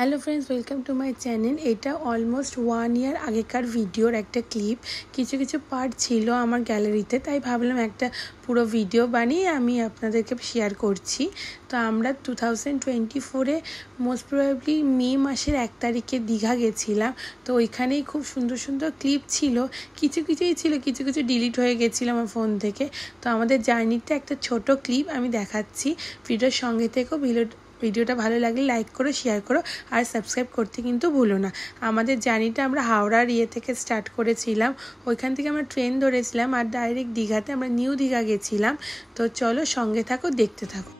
Hello friends, welcome to my channel. এটা almost 1 ইয়ার আগেকার ভিডিওর একটা ক্লিপ। কিছু কিছু পার্ট ছিল আমার গ্যালারিতে, তাই ভাবলাম একটা পুরো ভিডিও বানিয়ে আমি আপনাদেরকে শেয়ার করছি। তো আমরা 2024-এ মোস্ট প্রবাবলি মে মাসের 1 তারিখে দীঘা গেছিলাম। তো ওইখানেই খুব সুন্দর সুন্দর ক্লিপ ছিল, কিছু কিছুই ছিল, কিছু কিছু ডিলিট হয়ে গেছিলো আমার ফোন থেকে। তো আমাদের জার্নিতে একটা ছোট ক্লিপ আমি দেখাচ্ছি, ভিডিওর সঙ্গে থেকেও। ভিডিওটা ভালো লাগলে লাইক করো, শেয়ার করো, আর সাবস্ক্রাইব করতে কিন্তু ভুলো না। আমাদের জার্নিটা আমরা হাওড়ার থেকে স্টার্ট করেছিলাম, ওইখান থেকে আমরা ট্রেন ধরেছিলাম আর ডাইরেক্ট দীঘাতে আমরা নিউ দীঘা গেছিলাম। তো চলো সঙ্গে থাকো, দেখতে থাকো।